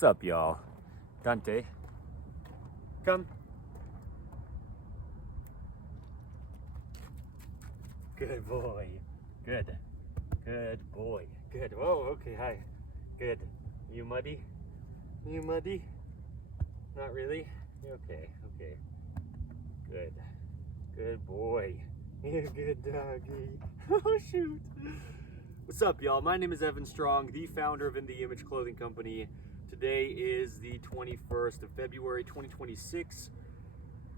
What's up, y'all? Dante, come. Good boy. Good. Good boy. Good. Whoa, okay, hi. Good. You muddy? You muddy? Not really? Okay, okay. Good. Good boy. You're a good doggy. Oh, shoot. What's up, y'all? My name is Evan Strong, the founder of In The Image Clothing Company. Today is the 21st of February, 2026.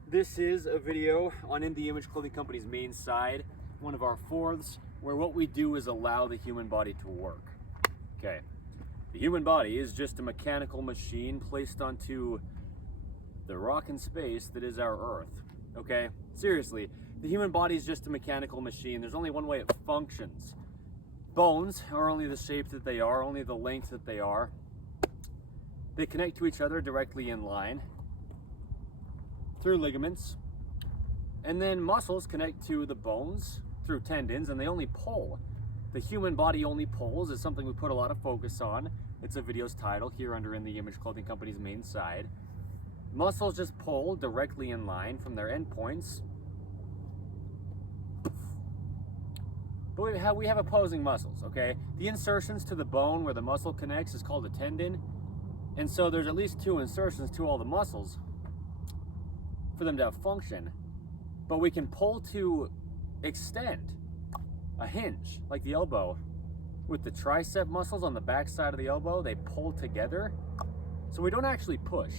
This is a video on In The Image Clothing Company's main side, one of our fourths, where what we do is allow the human body to work. Okay. The human body is just a mechanical machine placed onto the rock in space that is our Earth. Okay? Seriously, the human body is just a mechanical machine. There's only one way it functions. Bones are only the shape that they are, only the length that they are. They connect to each other directly in line through ligaments. And then muscles connect to the bones through tendons, and they only pull. The human body only pulls is something we put a lot of focus on. It's a video's title here under In The Image Clothing Company's main side. Muscles just pull directly in line from their endpoints. But we have opposing muscles, okay? The insertions to the bone where the muscle connects is called a tendon. And so there's at least two insertions to all the muscles for them to have function. But we can pull to extend a hinge, like the elbow. With the tricep muscles on the back side of the elbow, they pull together. So we don't actually push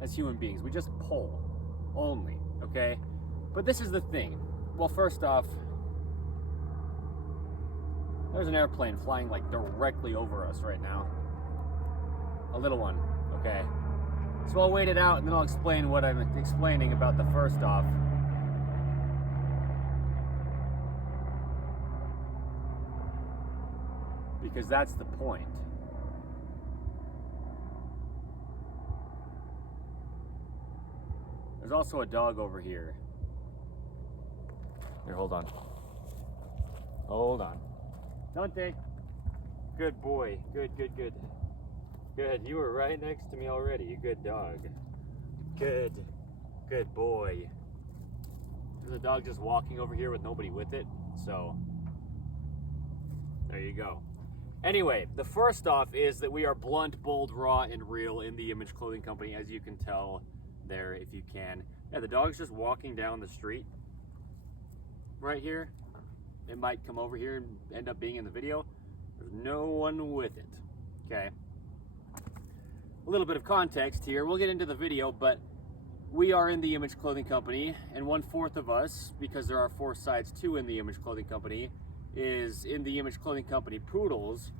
as human beings, we just pull only, okay? But this is the thing. Well, first off, there's an airplane flying like directly over us right now. A little one, okay? So I'll wait it out and then I'll explain what I'm explaining about the first off. Because that's the point. There's also a dog over here. Here, hold on. Hold on. Dante. Good boy. Good, good, good. Good. You were right next to me already. Good dog. Good. Good boy. There's a dog just walking over here with nobody with it. So, there you go. Anyway, the first off is that we are blunt, bold, raw, and real in The Image Clothing Company, as you can tell there if you can. Yeah, the dog's just walking down the street right here. It might come over here and end up being in the video. There's no one with it, okay? A little bit of context here. We'll get into the video, but we are In The Image Clothing Company, and 1/4 of us, because there are 4 sides to In The Image Clothing Company, is In The Image Clothing Company Poodles,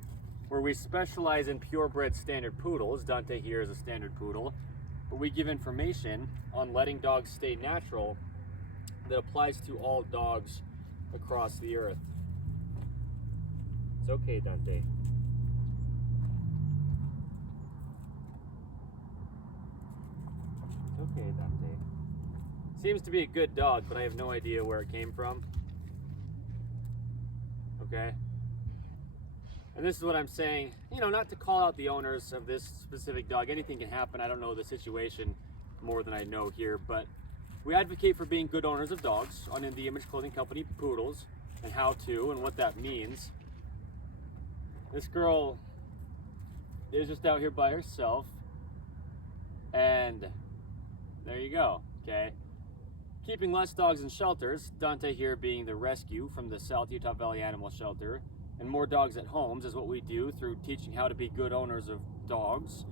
where we specialize in purebred standard poodles. Dante here is a standard poodle, but we give information on letting dogs stay natural that applies to all dogs across the earth. It's okay, Dante. It's okay, Dante. Seems to be a good dog, but I have no idea where it came from. Okay? And this is what I'm saying, you know, not to call out the owners of this specific dog. Anything can happen. I don't know the situation more than I know here, but we advocate for being good owners of dogs on In The Image Clothing Company Poodles and how to and what that means. This girl is just out here by herself, and there you go, okay? Keeping less dogs in shelters, Dante here being the rescue from the South Utah Valley Animal Shelter, and more dogs at homes is what we do through teaching how to be good owners of dogs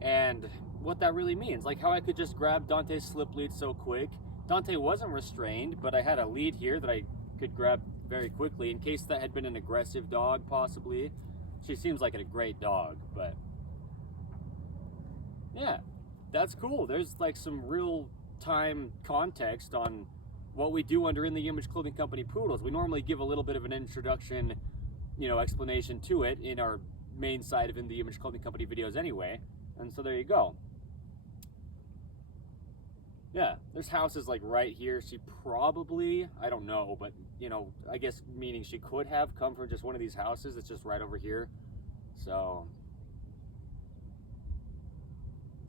and what that really means. Like how I could just grab Dante's slip lead so quick. Dante wasn't restrained, but I had a lead here that I could grab very quickly in case that had been an aggressive dog, possibly. She seems like a great dog, but yeah, that's cool. There's like some real time context on what we do under In The Image Clothing Company Poodles. We normally give a little bit of an introduction, you know, explanation to it in our main side of In The Image Clothing Company videos anyway. And so there you go. Yeah, there's houses like right here. She probably, I don't know, but you know, I guess meaning she could have come from just one of these houses that's just right over here. So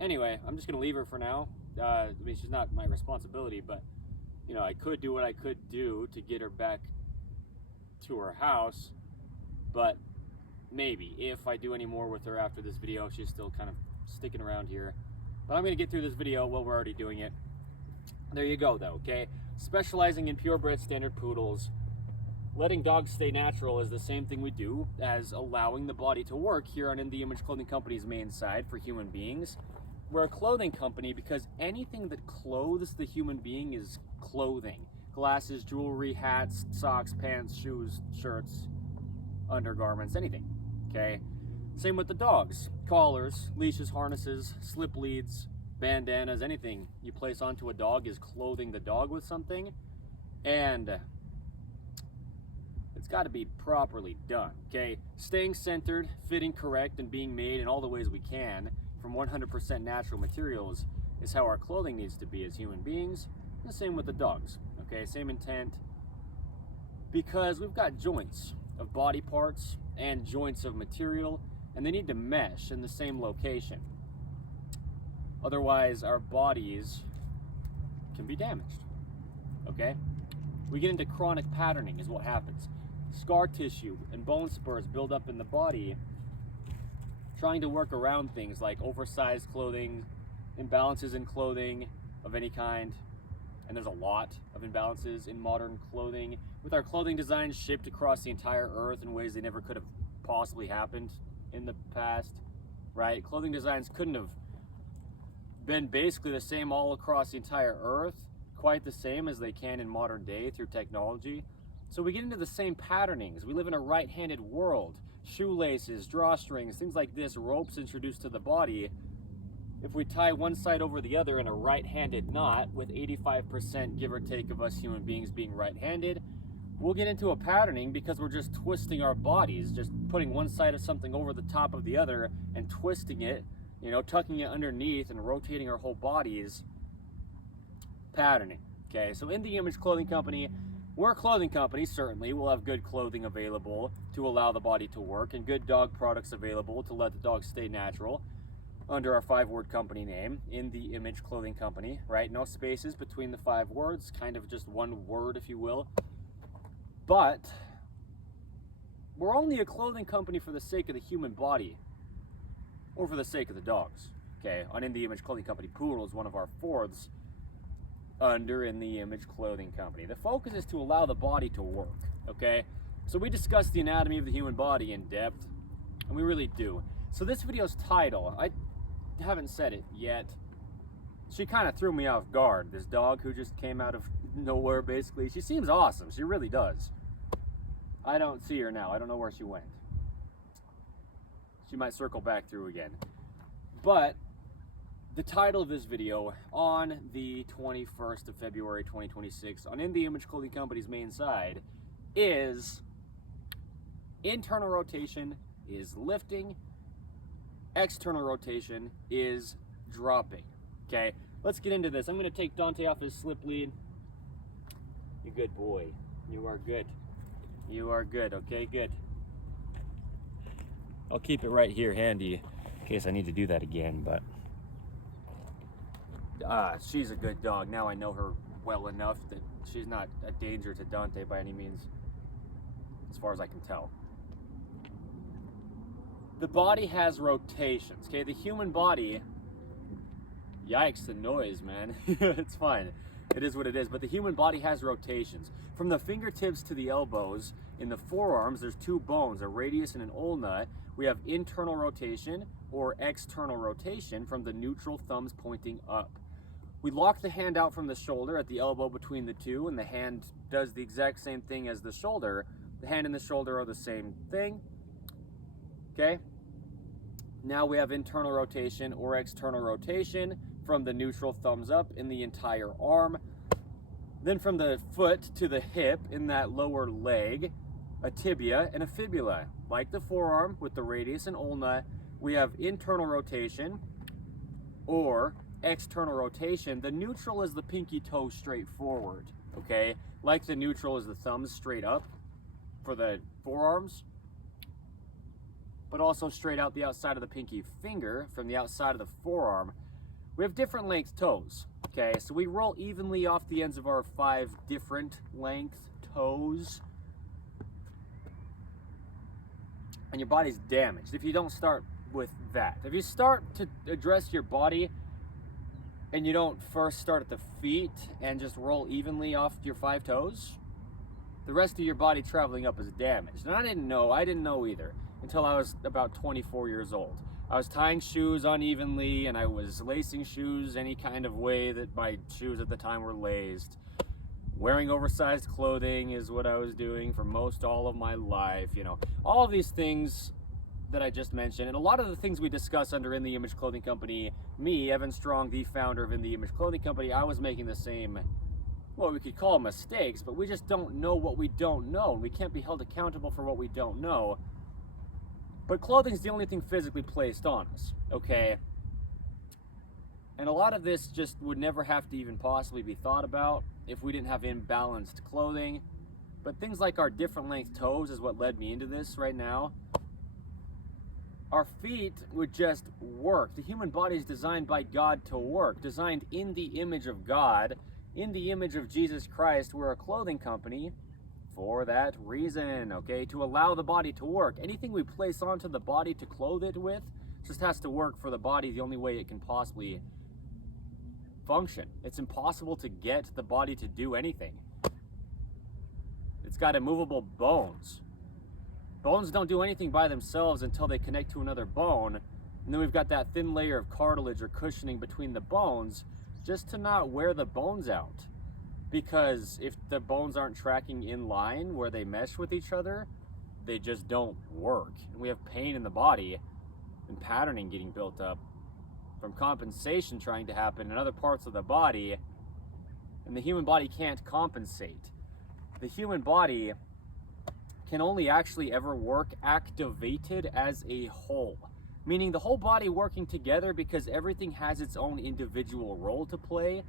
anyway, I'm just gonna leave her for now. I mean, she's not my responsibility, but you know, I could do what I could do to get her back to her house, but maybe if I do any more with her after this video, she's still kind of sticking around here. But I'm gonna get through this video while we're already doing it. There you go though, okay? Specializing in purebred standard poodles. Letting dogs stay natural is the same thing we do as allowing the body to work here on In The Image Clothing Company's main side for human beings. We're a clothing company because anything that clothes the human being is clothing. Glasses, jewelry, hats, socks, pants, shoes, shirts, undergarments, anything, okay? Same with the dogs. Collars, leashes, harnesses, slip leads, bandanas, anything you place onto a dog is clothing the dog with something, and it's got to be properly done, okay? Staying centered, fitting correct, and being made in all the ways we can from 100% natural materials is how our clothing needs to be as human beings. And the same with the dogs, okay? Same intent, because we've got joints of body parts and joints of material, and they need to mesh in the same location. Otherwise, our bodies can be damaged, okay? We get into chronic patterning is what happens. Scar tissue and bone spurs build up in the body, trying to work around things like oversized clothing, imbalances in clothing of any kind, and there's a lot of imbalances in modern clothing, with our clothing designs shipped across the entire earth in ways they never could have possibly happened in the past, right? Clothing designs couldn't have been basically the same all across the entire earth, quite the same as they can in modern day through technology. So we get into the same patternings. We live in a right-handed world. Shoelaces, drawstrings, things like this, ropes introduced to the body. If we tie one side over the other in a right-handed knot, with 85% give or take of us human beings being right-handed, we'll get into a patterning because we're just twisting our bodies, just putting one side of something over the top of the other and twisting it, you know, tucking it underneath and rotating our whole bodies. Patterning, okay? So In The Image Clothing Company, we're a clothing company, certainly. We'll have good clothing available to allow the body to work, and good dog products available to let the dog stay natural under our 5-word company name, In The Image Clothing Company, right? No spaces between the 5 words, kind of just one word, if you will. But we're only a clothing company for the sake of the human body, or for the sake of the dogs, okay? On In The Image Clothing Company, Poodle is one of our 4ths under In The Image Clothing Company. The focus is to allow the body to work, okay? So we discuss the anatomy of the human body in depth, and we really do. So this video's title, I haven't said it yet. She kind of threw me off guard, this dog who just came out of nowhere, basically. She seems awesome, she really does. I don't see her now, I don't know where she went. She might circle back through again. But the title of this video on the 21st of February 2026 on In The Image Clothing Company's main side is internal rotation is lifting, external rotation is dropping, okay? Let's get into this. I'm gonna take Dante off his slip lead. You good boy. You are good. You are good, okay, good. I'll keep it right here handy in case I need to do that again, but she's a good dog. Now I know her well enough that she's not a danger to Dante by any means, as far as I can tell. The body has rotations, okay? The human body, yikes, the noise, man. It's fine. It is what it is, but the human body has rotations. From the fingertips to the elbows, in the forearms, there's 2 bones, a radius and an ulna. We have internal rotation or external rotation from the neutral thumbs pointing up. We lock the hand out from the shoulder at the elbow between the 2, and the hand does the exact same thing as the shoulder. The hand and the shoulder are the same thing, okay? Now we have internal rotation or external rotation from the neutral thumbs up in the entire arm. Then from the foot to the hip in that lower leg, a tibia and a fibula. Like the forearm with the radius and ulna, we have internal rotation or external rotation. The neutral is the pinky toe straight forward, okay? Like the neutral is the thumbs straight up for the forearms, but also straight out the outside of the pinky finger from the outside of the forearm. We have different length toes, okay? So we roll evenly off the ends of our 5 different length toes. And your body's damaged if you don't start with that. If you start to address your body and you don't first start at the feet and just roll evenly off your 5 toes, the rest of your body traveling up is damaged. And I didn't know either until I was about 24 years old. I was tying shoes unevenly and I was lacing shoes any kind of way that my shoes at the time were laced. Wearing oversized clothing is what I was doing for most all of my life, you know. All of these things that I just mentioned, and a lot of the things we discuss under In The Image Clothing Company, me, Evan Strong, the founder of In The Image Clothing Company, I was making the same, what we could call mistakes, but we just don't know what we don't know. We can't be held accountable for what we don't know. But clothing's the only thing physically placed on us, okay? And a lot of this just would never have to even possibly be thought about if we didn't have imbalanced clothing. But things like our different length toes is what led me into this right now. Our feet would just work. The human body is designed by God to work, designed in the image of God, in the image of Jesus Christ. We're a clothing company for that reason, okay? To allow the body to work. Anything we place onto the body to clothe it with just has to work for the body the only way it can possibly function. It's impossible to get the body to do anything. It's got immovable bones. Bones don't do anything by themselves until they connect to another bone. And then we've got that thin layer of cartilage or cushioning between the bones just to not wear the bones out. Because if the bones aren't tracking in line where they mesh with each other, they just don't work. And we have pain in the body and patterning getting built up from compensation trying to happen in other parts of the body, and the human body can't compensate. The human body can only actually ever work activated as a whole, meaning the whole body working together because everything has its own individual role to play.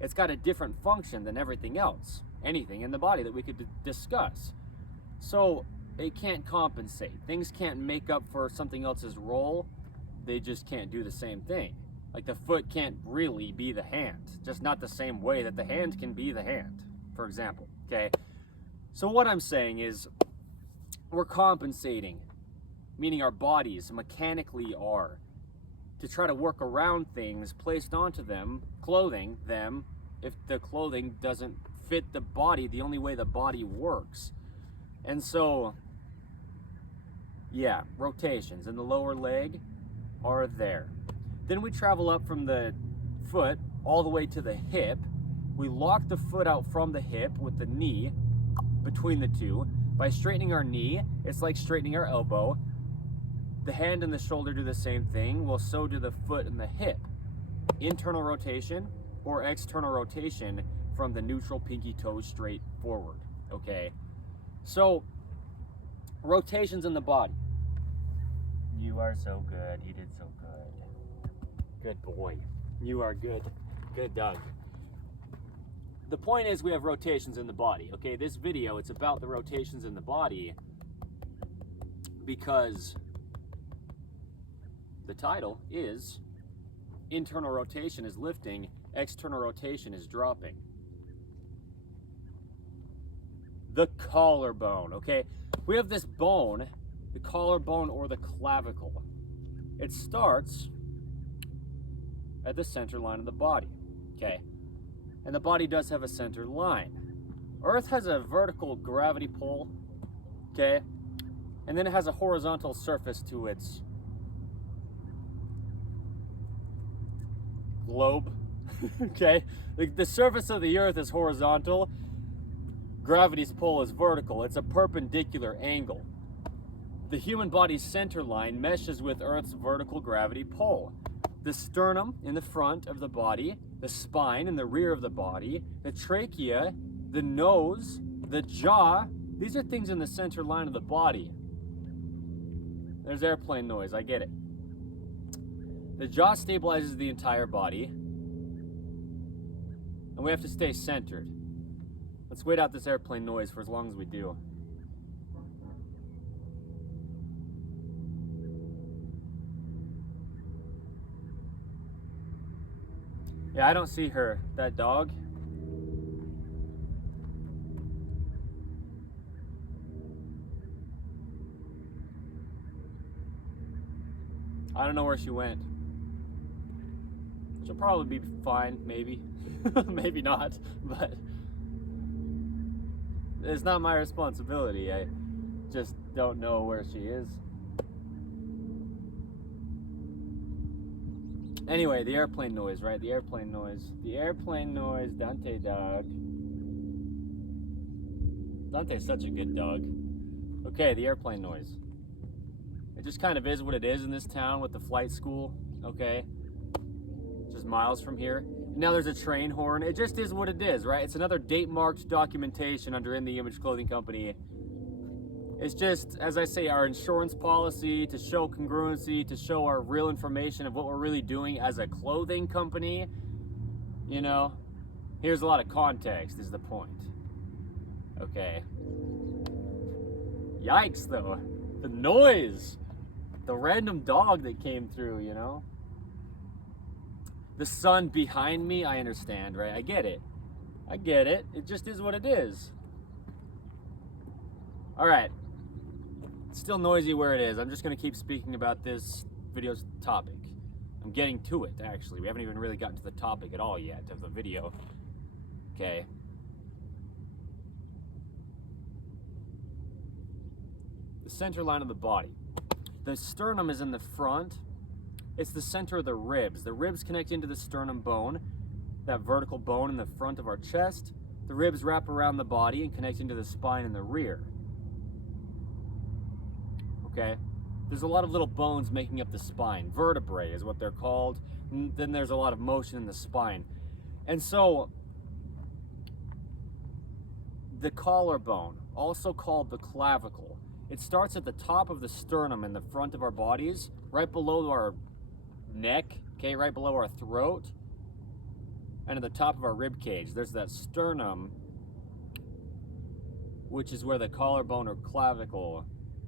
It's got a different function than everything else, anything in the body that we could discuss. So it can't compensate. Things can't make up for something else's role. They just can't do the same thing. Like the foot can't really be the hand, just not the same way that the hand can be the hand, for example, okay? So what I'm saying is we're compensating, meaning our bodies mechanically are, to try to work around things placed onto them, clothing them, if the clothing doesn't fit the body the only way the body works. And so, yeah, rotations in the lower leg are there. Then we travel up from the foot all the way to the hip. We lock the foot out from the hip with the knee between the two. By straightening our knee, it's like straightening our elbow. The hand and the shoulder do the same thing. Well, so do the foot and the hip. Internal rotation or external rotation from the neutral pinky toe straight forward, okay? So, rotations in the body. You are so good. You did so good. Good boy. You are good. Good dog. The point is we have rotations in the body, okay? This video, it's about the rotations in the body because the title is internal rotation is lifting, external rotation is dropping. The collarbone, okay? We have this bone, the collarbone or the clavicle. It starts at the center line of the body, okay? And the body does have a center line. Earth has a vertical gravity pull, okay? And then it has a horizontal surface to its globe, okay? The surface of the earth is horizontal. Gravity's pull is vertical. It's a perpendicular angle. The human body's center line meshes with Earth's vertical gravity pull. The sternum in the front of the body, the spine in the rear of the body, the trachea, the nose, the jaw, these are things in the center line of the body. There's airplane noise, I get it. The jaw stabilizes the entire body, and we have to stay centered. Let's wait out this airplane noise for as long as we do. Yeah, I don't see her, that dog. I don't know where she went. She'll probably be fine, maybe. Maybe not, but it's not my responsibility. I just don't know where she is. Anyway, the airplane noise, right? The airplane noise. The airplane noise, Dante dog. Dante's such a good dog. Okay, the airplane noise. It just kind of is what it is in this town with the flight school, okay? Just miles from here. Now there's a train horn. It just is what it is, right? It's another date-marked documentation under In the Image Clothing Company. It's just, as I say, our insurance policy to show congruency, to show our real information of what we're really doing as a clothing company. You know, here's a lot of context is the point. Okay. Yikes, though. The noise. The random dog that came through, you know. The sun behind me, I understand, right? I get it. I get it. It just is what it is. All right. It's still noisy where it is. I'm just going to keep speaking about this video's topic. I'm getting to it, actually. We haven't even really gotten to the topic at all yet of the video. Okay. The center line of the body. The sternum is in the front. It's the center of the ribs. The ribs connect into the sternum bone, that vertical bone in the front of our chest. The ribs wrap around the body and connect into the spine in the rear. Okay? There's a lot of little bones making up the spine. Vertebrae is what they're called. And then there's a lot of motion in the spine. And so, the collarbone, also called the clavicle, it starts at the top of the sternum in the front of our bodies, right below our neck, okay, right below our throat, and at the top of our rib cage. There's that sternum, which is where the collarbone or clavicle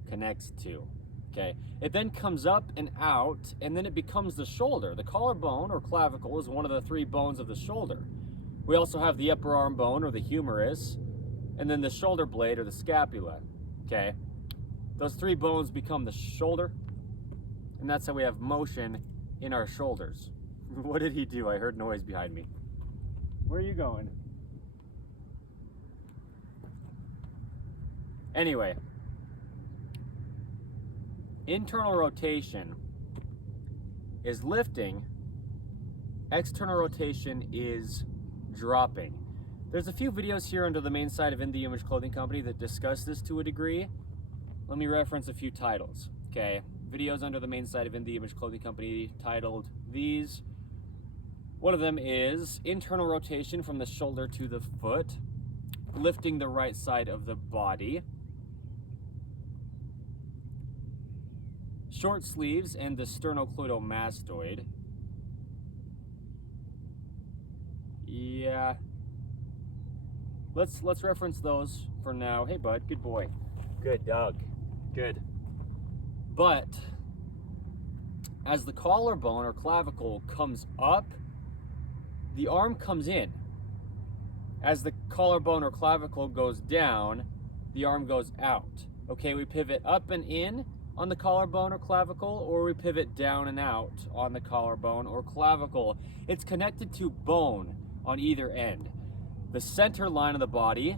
connects to, okay? It then comes up and out, and then it becomes the shoulder. The collarbone or clavicle is one of the three bones of the shoulder. We also have the upper arm bone or the humerus, and then the shoulder blade or the scapula, okay? Those three bones become the shoulder, and that's how we have motion in our shoulders. What did he do? I heard noise behind me. Where are you going? Anyway, internal rotation is lifting, external rotation is dropping. There's a few videos here under the main site of In the Image Clothing Company that discuss this to a degree. Let me reference a few titles, okay? Videos under the main site of In the Image Clothing Company titled these. One of them is internal rotation from the shoulder to the foot, lifting the right side of the body. Short sleeves and the sternocleidomastoid. Yeah. Let's reference those for now. Hey bud, good boy. Good dog. Good. But as the collarbone or clavicle comes up, the arm comes in. As the collarbone or clavicle goes down, the arm goes out. Okay, we pivot up and in on the collarbone or clavicle, or we pivot down and out on the collarbone or clavicle. It's connected to bone on either end. The center line of the body,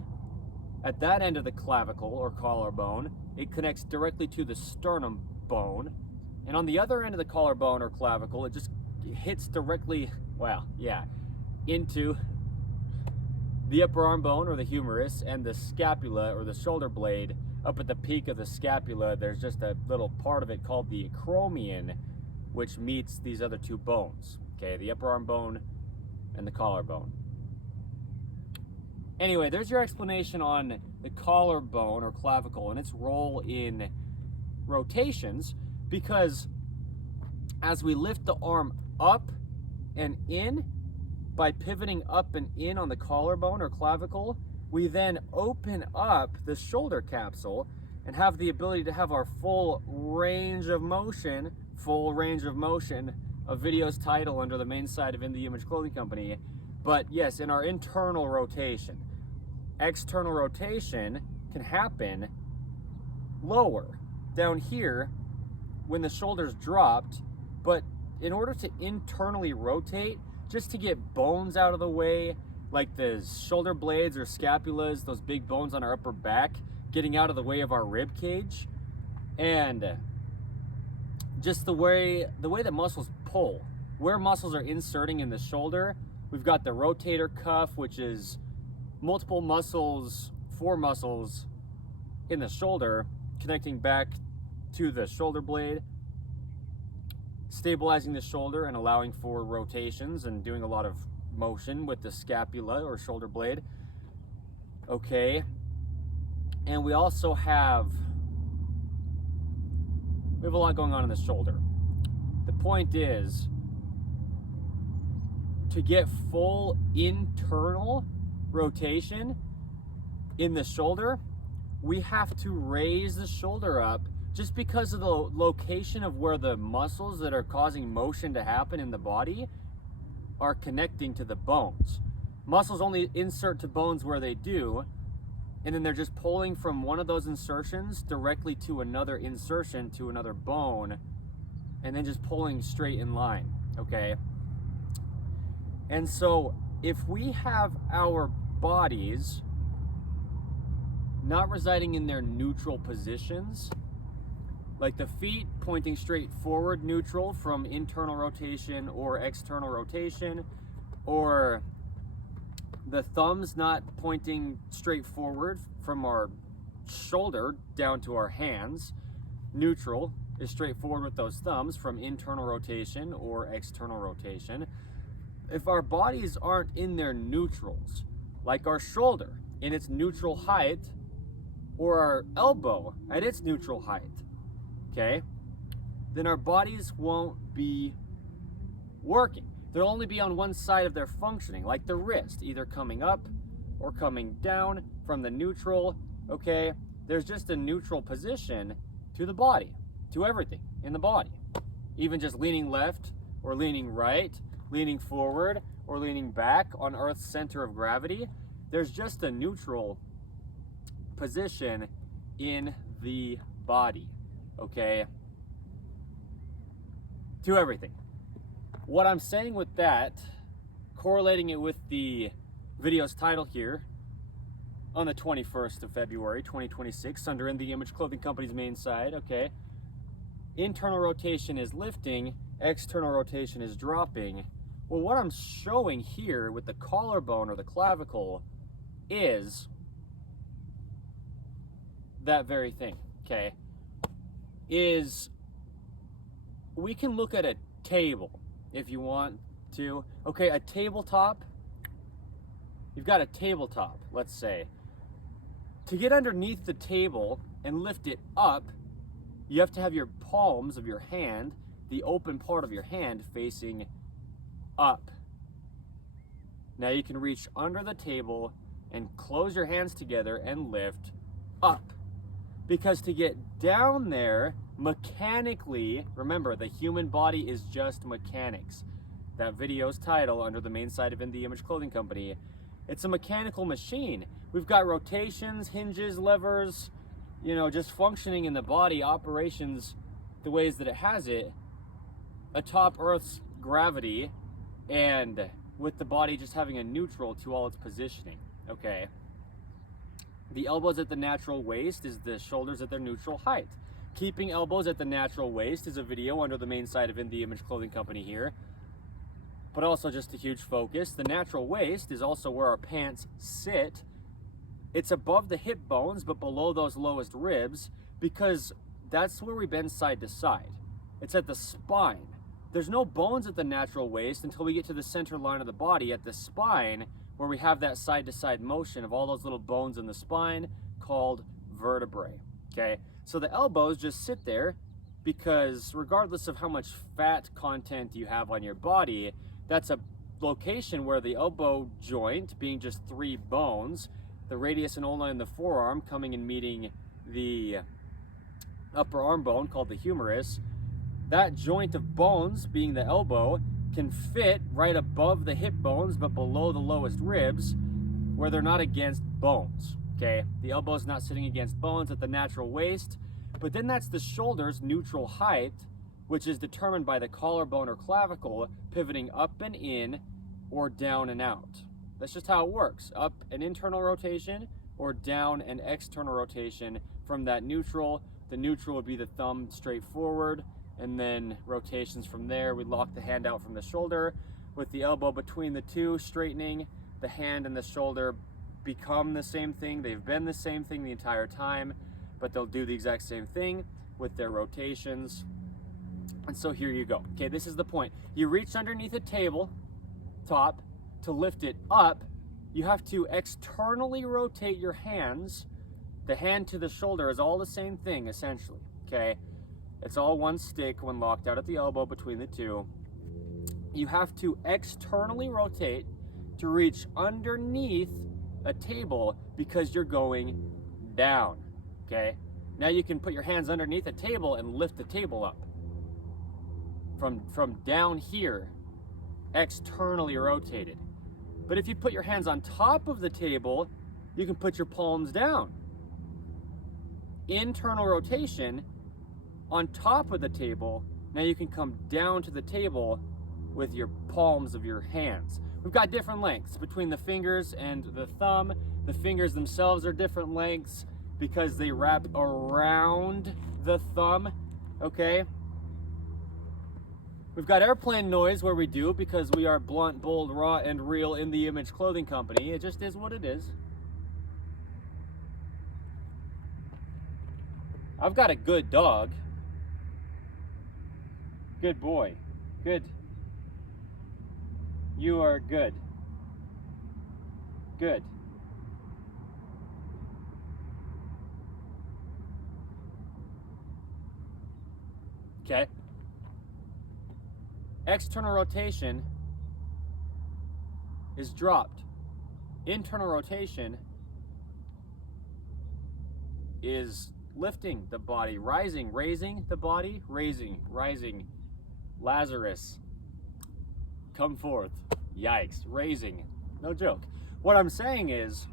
at that end of the clavicle or collarbone, it connects directly to the sternum bone. And on the other end of the collarbone or clavicle, it just hits directly, well, yeah, into the upper arm bone or the humerus and the scapula or the shoulder blade. Up at the peak of the scapula, there's just a little part of it called the acromion, which meets these other two bones, okay, the upper arm bone and the collarbone. Anyway, there's your explanation on the collarbone or clavicle and its role in rotations, because as we lift the arm up and in by pivoting up and in on the collarbone or clavicle, we then open up the shoulder capsule and have the ability to have our full range of motion a video's title under the main side of In the Image Clothing Company. But yes, in our internal rotation. External rotation can happen lower, down here, when the shoulder's dropped. But in order to internally rotate, just to get bones out of the way, like the shoulder blades or scapulas, those big bones on our upper back, getting out of the way of our rib cage, and just the way that muscles pull, where muscles are inserting in the shoulder. We've got the rotator cuff, which is multiple muscles, 4 muscles in the shoulder, connecting back to the shoulder blade, stabilizing the shoulder and allowing for rotations and doing a lot of motion with the scapula or shoulder blade. Okay. And we also have a lot going on in the shoulder. The point is, to get full internal rotation in the shoulder, we have to raise the shoulder up, just because of the location of where the muscles that are causing motion to happen in the body are connecting to the bones. Muscles only insert to bones where they do, and then they're just pulling from one of those insertions directly to another insertion to another bone, and then just pulling straight in line, okay? And so if we have our bodies not residing in their neutral positions, like the feet pointing straight forward, neutral from internal rotation or external rotation, or the thumbs not pointing straight forward from our shoulder down to our hands, neutral is straight forward with those thumbs from internal rotation or external rotation. If our bodies aren't in their neutrals, like our shoulder in its neutral height, or our elbow at its neutral height, okay, then our bodies won't be working. They'll only be on one side of their functioning, like the wrist, either coming up or coming down from the neutral, okay? There's just a neutral position to the body, to everything in the body. Even just leaning left or leaning right, leaning forward or leaning back on Earth's center of gravity, there's just a neutral position in the body, okay? To everything. What I'm saying with that, correlating it with the video's title here, on the 21st of February, 2026, under In the Image Clothing Company's main side, okay? Internal rotation is lifting, external rotation is dropping. Well, what I'm showing here with the collarbone or the clavicle is that very thing, okay? Is we can look at a table if you want to. Okay, a tabletop. You've got a tabletop, let's say. To get underneath the table and lift it up, you have to have your palms of your hand, the open part of your hand, facing up. Now you can reach under the table and close your hands together and lift up. Because to get down there, mechanically, remember, the human body is just mechanics. That video's title under the main side of In the Image Clothing Company. It's a mechanical machine. We've got rotations, hinges, levers, you know, just functioning in the body, operations the ways that it has it, atop Earth's gravity, and with the body just having a neutral to all its positioning, okay? The elbows at the natural waist is the shoulders at their neutral height. Keeping elbows at the natural waist is a video under the main side of In the Image Clothing Company here, but also just a huge focus. The natural waist is also where our pants sit. It's above the hip bones, but below those lowest ribs, because that's where we bend side to side. It's at the spine. There's no bones at the natural waist until we get to the center line of the body at the spine, where we have that side to side motion of all those little bones in the spine called vertebrae, okay? So the elbows just sit there because regardless of how much fat content you have on your body, that's a location where the elbow joint, being just 3 bones, the radius and ulna in the forearm coming and meeting the upper arm bone called the humerus, that joint of bones, being the elbow, can fit right above the hip bones but below the lowest ribs where they're not against bones. Okay, the elbow's not sitting against bones at the natural waist, but then that's the shoulder's neutral height, which is determined by the collarbone or clavicle pivoting up and in or down and out. That's just how it works. Up an internal rotation or down an external rotation from that neutral. The neutral would be the thumb straight forward, and then rotations from there. We lock the hand out from the shoulder with the elbow between the two, straightening. The hand and the shoulder become the same thing. They've been the same thing the entire time, but they'll do the exact same thing with their rotations. And so here you go. Okay, this is the point. You reach underneath a table top to lift it up. You have to externally rotate your hands. The hand to the shoulder is all the same thing, essentially. Okay, it's all one stick when locked out at the elbow between the two. You have to externally rotate to reach underneath a table because you're going down. Okay, now you can put your hands underneath a table and lift the table up from down here, externally rotated. But if you put your hands on top of the table, you can put your palms down. Internal rotation on top of the table. Now you can come down to the table with your palms of your hands. We've got different lengths between the fingers and the thumb. The fingers themselves are different lengths because they wrap around the thumb, okay? We've got airplane noise where we do because we are blunt, bold, raw, and real in the Image Clothing Company. It just is what it is. I've got a good dog. Good boy. Good. You are good. Good. Okay. External rotation is dropped. Internal rotation is lifting the body, rising, raising the body, raising, rising. Lazarus, come forth. Yikes, raising. No joke. What I'm saying is,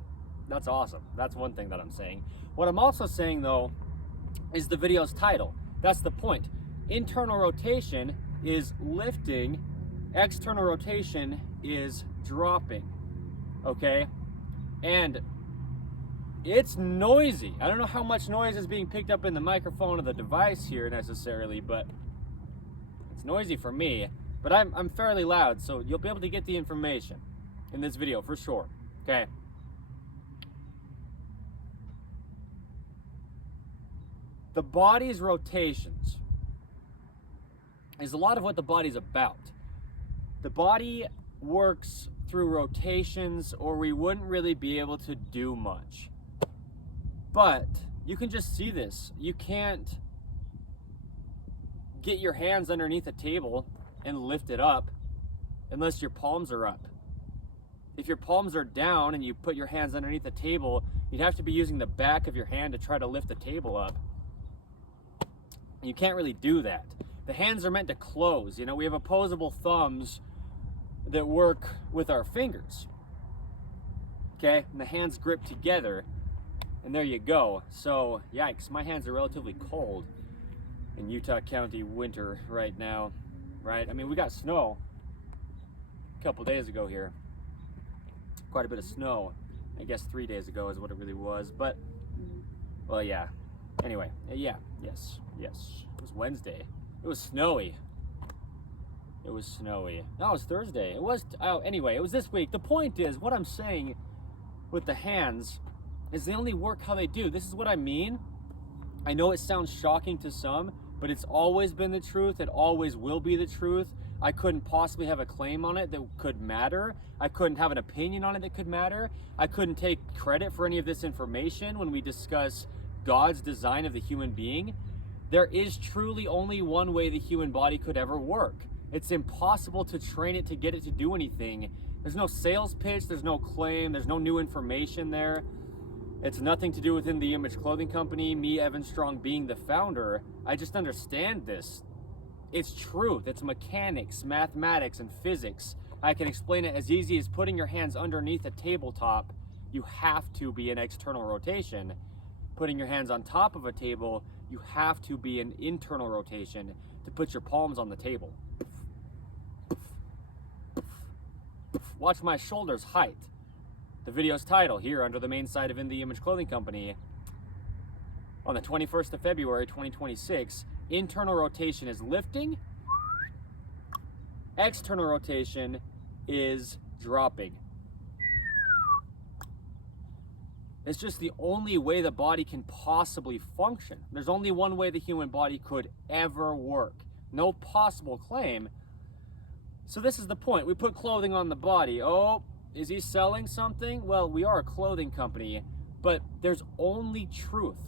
that's awesome. That's one thing that I'm saying. What I'm also saying though is the video's title. That's the point. Internal rotation is lifting, external rotation is dropping, okay? And it's noisy. I don't know how much noise is being picked up in the microphone of the device here necessarily, but it's noisy for me. But I'm fairly loud, so you'll be able to get the information in this video for sure, okay? The body's rotations is a lot of what the body's about. The body works through rotations or we wouldn't really be able to do much. But you can just see this. You can't get your hands underneath a table and lift it up unless your palms are up. If your palms are down and you put your hands underneath the table, you'd have to be using the back of your hand to try to lift the table up. You can't really do that. The hands are meant to close. You know, we have opposable thumbs that work with our fingers. Okay, and the hands grip together, and there you go. So, yikes, my hands are relatively cold in Utah County winter right now, right? I mean, we got snow a couple days ago here. Quite a bit of snow. I guess 3 days ago is what it really was, but, well, yeah. Anyway, yeah, yes. It was Wednesday. It was snowy. It was snowy. No, it was Thursday. It was, oh, anyway, it was this week. The point is, what I'm saying with the hands is they only work how they do. This is what I mean. I know it sounds shocking to some, but it's always been the truth. It always will be the truth. I couldn't possibly have a claim on it that could matter. I couldn't have an opinion on it that could matter. I couldn't take credit for any of this information when we discuss God's design of the human being. There is truly only one way the human body could ever work. It's impossible to train it to get it to do anything. There's no sales pitch, there's no claim, there's no new information there. It's nothing to do within the Image Clothing Company, me, Evan Strong, being the founder. I just understand this It's truth. It's mechanics, mathematics, and physics. I can explain it as easy as putting your hands underneath a tabletop. You have to be in external rotation. Putting your hands on top of a table, you have to be in internal rotation to put your palms on the table. Watch my shoulders height. The video's title here under the main site of In The Image Clothing Company. On the 21st of February 2026, internal rotation is lifting, external rotation is dropping. It's just the only way the body can possibly function. There's only one way the human body could ever work. No possible claim. So this is the point. We put clothing on the body. Oh, is he selling something? Well, we are a clothing company, but there's only truth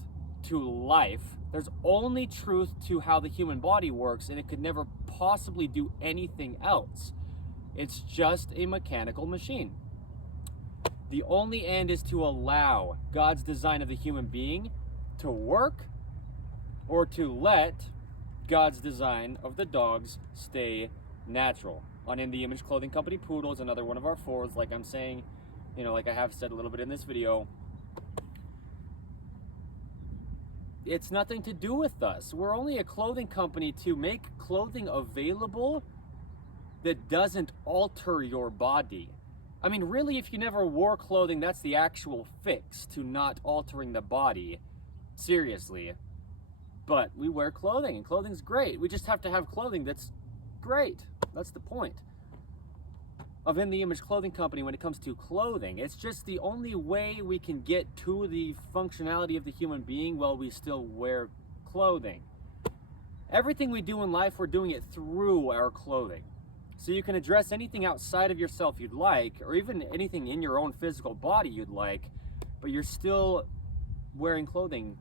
to life. There's only truth to how the human body works, and it could never possibly do anything else. It's just a mechanical machine. The only end is to allow God's design of the human being to work, or to let God's design of the dogs stay natural. On In The Image Clothing Company, Poodle is another one of our fours, like I'm saying, like I have said a little bit in this video. It's nothing to do with us. We're only a clothing company to make clothing available that doesn't alter your body. I mean, really, if you never wore clothing, that's the actual fix to not altering the body. Seriously. But we wear clothing, and clothing's great. We just have to have clothing that's great. That's the point of In The Image Clothing Company when it comes to clothing. It's just the only way we can get to the functionality of the human being while we still wear clothing. Everything we do in life, we're doing it through our clothing. So you can address anything outside of yourself you'd like, or even anything in your own physical body you'd like, but you're still wearing clothing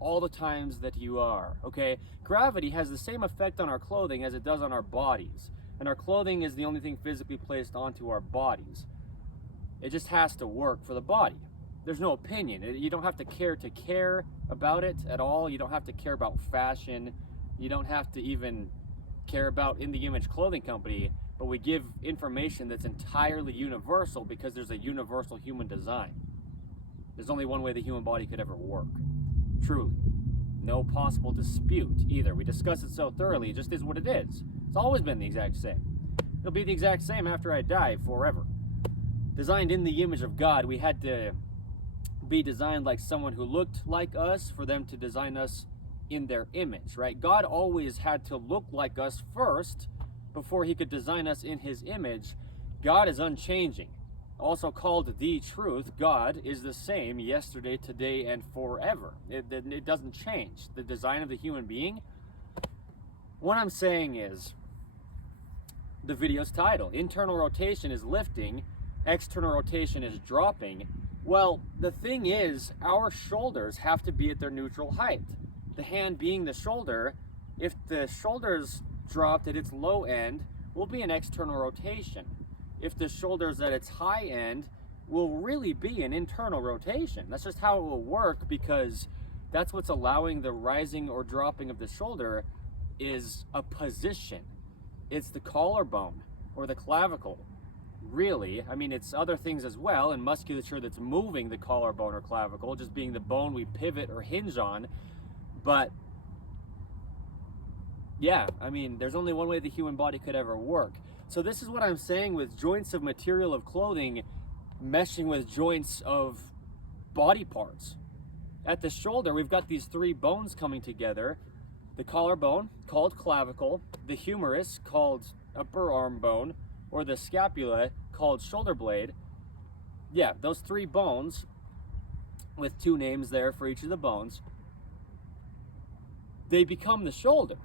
all the times that you are, okay? Gravity has the same effect on our clothing as it does on our bodies. And our clothing is the only thing physically placed onto our bodies. It just has to work for the body. There's no opinion. You don't have to care about it at all. You don't have to care about fashion. You don't have to even care about In The Image Clothing Company, but we give information that's entirely universal because there's a universal human design. There's only one way the human body could ever work. Truly. No possible dispute either. We discuss it so thoroughly, it just is what it is. It's always been the exact same. It'll be the exact same after I die forever. Designed in the image of God, we had to be designed like someone who looked like us for them to design us in their image, right? God always had to look like us first before he could design us in his image. God is unchanging. Also called the truth, God is the same yesterday, today, and forever. It doesn't change. The design of the human being. What I'm saying is, the video's title, internal rotation is lifting, external rotation is dropping. Well, the thing is, our shoulders have to be at their neutral height. The hand being the shoulder, if the shoulder's dropped at its low end, will be an external rotation. If the shoulder's at its high end, will really be an internal rotation. That's just how it will work, because that's what's allowing the rising or dropping of the shoulder is a position. It's the collarbone or the clavicle. Really, I mean, it's other things as well, and musculature that's moving the collarbone or clavicle, just being the bone we pivot or hinge on. But yeah, I mean, there's only one way the human body could ever work. So this is what I'm saying with joints of material of clothing meshing with joints of body parts. At the shoulder, we've got these three bones coming together. The collarbone, called clavicle, the humerus, called upper arm bone, or the scapula, called shoulder blade. Yeah, those three bones, with two names there for each of the bones, they become the shoulder.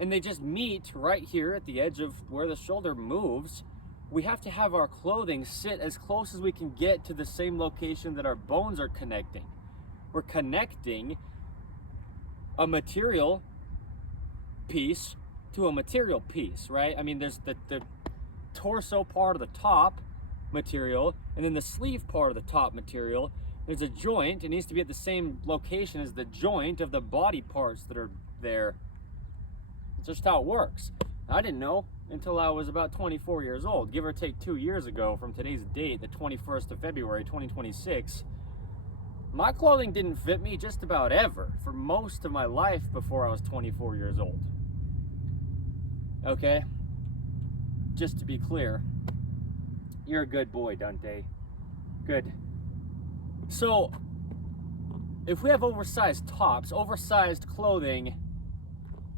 And they just meet right here at the edge of where the shoulder moves. We have to have our clothing sit as close as we can get to the same location that our bones are connecting. We're connecting a material piece to a material piece, right? I mean, there's the torso part of the top material, and then the sleeve part of the top material. There's a joint. It needs to be at the same location as the joint of the body parts that are there. It's just how it works. I didn't know until I was about 24 years old, give or take 2 years ago from today's date, the 21st of February, 2026. My clothing didn't fit me just about ever for most of my life before I was 24 years old. Okay? Just to be clear, you're a good boy, Dante. Good. So, if we have oversized tops, oversized clothing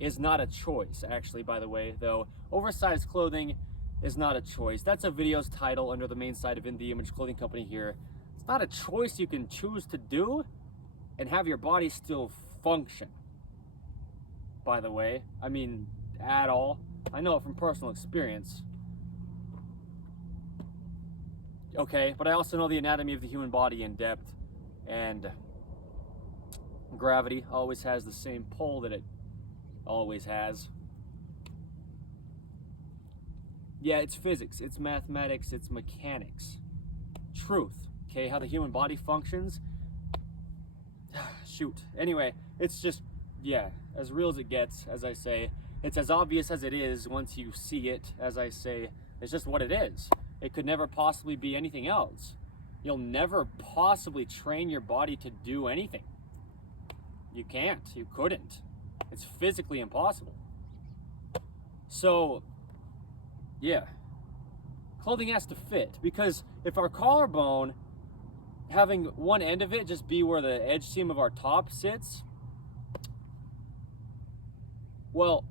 is not a choice, actually, by the way, though. Oversized clothing is not a choice. That's a video's title under the main site of In The Image Clothing Company here. It's not a choice you can choose to do and have your body still function, by the way. I mean, at all. I know it from personal experience. Okay, but I also know the anatomy of the human body in depth, and gravity always has the same pull that it always has. Yeah, it's physics, it's mathematics, it's mechanics. Truth, okay, how the human body functions. Shoot. Anyway, it's just, yeah, as real as it gets, as I say. It's as obvious as it is once you see it, as I say. It's just what it is. It could never possibly be anything else. You'll never possibly train your body to do anything. You can't, you couldn't. It's physically impossible. So, yeah. Clothing has to fit, because if our collarbone, having one end of it just be where the edge seam of our top sits, well,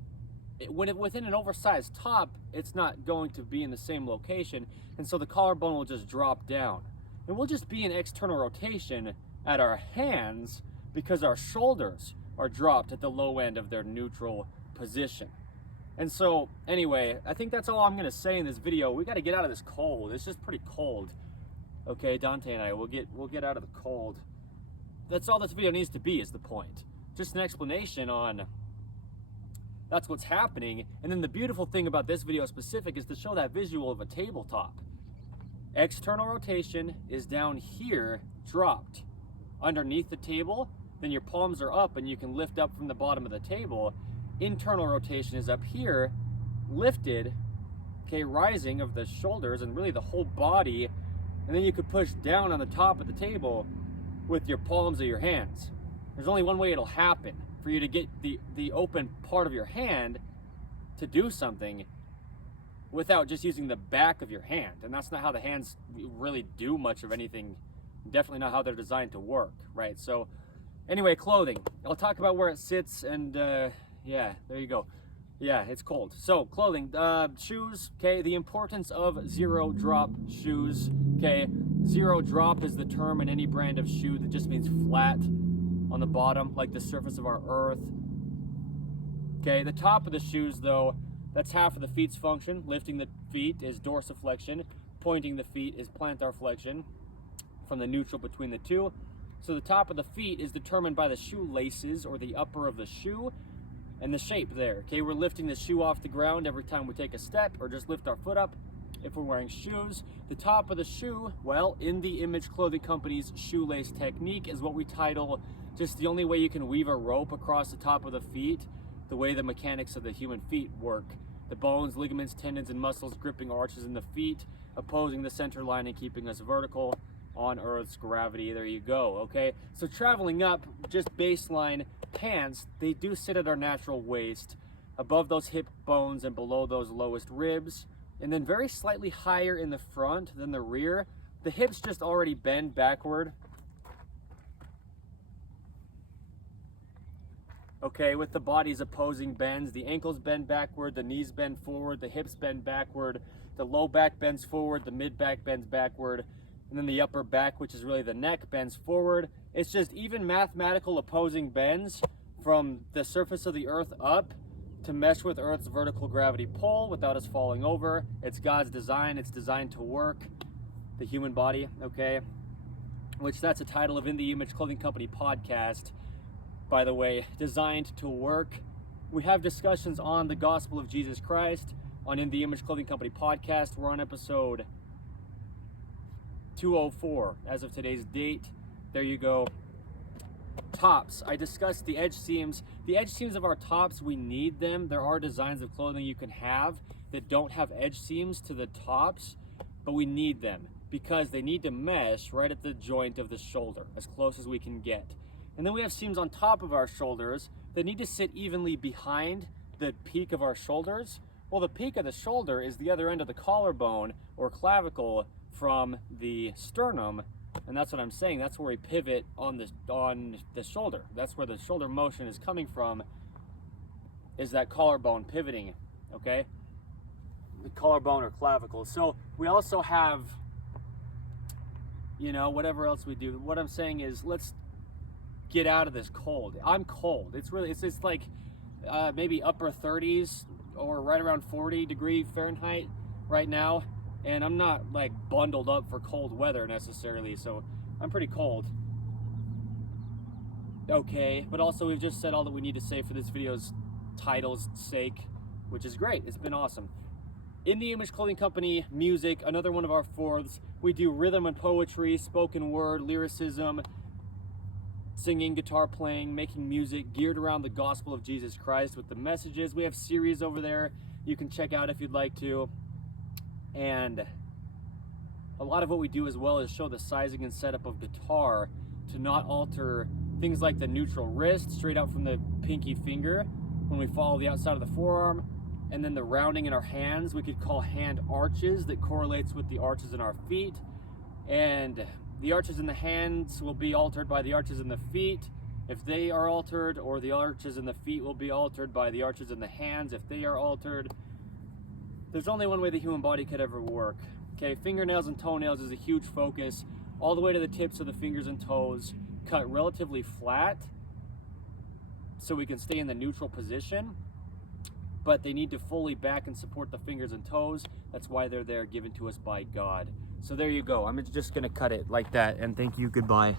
within an oversized top, it's not going to be in the same location, and so the collarbone will just drop down. And we'll just be in external rotation at our hands because our shoulders are dropped at the low end of their neutral position. And so, anyway, I think that's all I'm gonna say in this video. We gotta get out of this cold. It's just pretty cold. Okay, Dante and I, we'll get out of the cold. That's all this video needs to be, is the point. Just an explanation on that's what's happening. And then the beautiful thing about this video specific is to show that visual of a tabletop. External rotation is down here, dropped underneath the table. Then your palms are up and you can lift up from the bottom of the table. Internal rotation is up here, lifted, okay, rising of the shoulders and really the whole body. And then you could push down on the top of the table with your palms of your hands. There's only one way it'll happen, for you to get the open part of your hand to do something without just using the back of your hand. And that's not how the hands really do much of anything. Definitely not how they're designed to work, right? So anyway, clothing. I'll talk about where it sits, and yeah, there you go. Yeah, it's cold. So clothing, shoes, okay, the importance of zero drop shoes, okay. Zero drop is the term in any brand of shoe that just means flat on the bottom, like the surface of our earth. Okay, the top of the shoes though, that's half of the feet's function. Lifting the feet is dorsiflexion. Pointing the feet is plantar flexion from the neutral between the two. So the top of the feet is determined by the shoelaces, or the upper of the shoe, and the shape there. Okay, we're lifting the shoe off the ground every time we take a step, or just lift our foot up if we're wearing shoes. The top of the shoe, well, In The Image Clothing Company's shoelace technique is what we title just the only way you can weave a rope across the top of the feet, the way the mechanics of the human feet work. The bones, ligaments, tendons, and muscles gripping arches in the feet, opposing the center line and keeping us vertical on Earth's gravity. There you go, okay? So traveling up, just baseline pants, they do sit at our natural waist, above those hip bones and below those lowest ribs, and then very slightly higher in the front than the rear. The hips just already bend backward. Okay, with the body's opposing bends, the ankles bend backward, the knees bend forward, the hips bend backward, the low back bends forward, the mid back bends backward, and then the upper back, which is really the neck, bends forward. It's just even mathematical opposing bends from the surface of the earth up to mesh with Earth's vertical gravity pull without us falling over. It's God's design. It's designed to work, the human body, okay? Which that's a title of In The Image Clothing Company podcast, by the way, designed to work. We have discussions on the gospel of Jesus Christ on In The Image Clothing Company podcast. We're on episode 204 as of today's date. There you go. Tops, I discussed the edge seams. The edge seams of our tops, we need them. There are designs of clothing you can have that don't have edge seams to the tops, but we need them because they need to mesh right at the joint of the shoulder, as close as we can get. And then we have seams on top of our shoulders that need to sit evenly behind the peak of our shoulders. Well, the peak of the shoulder is the other end of the collarbone or clavicle from the sternum, and that's what I'm saying. That's where we pivot on the shoulder. That's where the shoulder motion is coming from, is that collarbone pivoting, okay? The collarbone or clavicle. So we also have, you know, whatever else we do. What I'm saying is, let's get out of this cold. I'm cold. It's like maybe upper 30s or right around 40 Fahrenheit right now, and I'm not like bundled up for cold weather necessarily, so I'm pretty cold. Okay, but also we've just said all that we need to say for this video's title's sake, which is great. It's been awesome. In the Image Clothing Company music, another one of our fourths. We do rhythm and poetry, spoken word, lyricism, singing, guitar playing, making music geared around the gospel of Jesus Christ with the messages. We have series over there you can check out if you'd like to. And a lot of what we do as well is show the sizing and setup of guitar to not alter things like the neutral wrist straight out from the pinky finger when we follow the outside of the forearm, and then the rounding in our hands we could call hand arches that correlates with the arches in our feet, and the arches in the hands will be altered by the arches in the feet if they are altered, or the arches in the feet will be altered by the arches in the hands if they are altered. There's only one way the human body could ever work. Okay, fingernails and toenails is a huge focus, all the way to the tips of the fingers and toes, cut relatively flat so we can stay in the neutral position, but they need to fully back and support the fingers and toes. That's why they're there, given to us by God. So there you go. I'm just gonna cut it like that, and thank you, goodbye.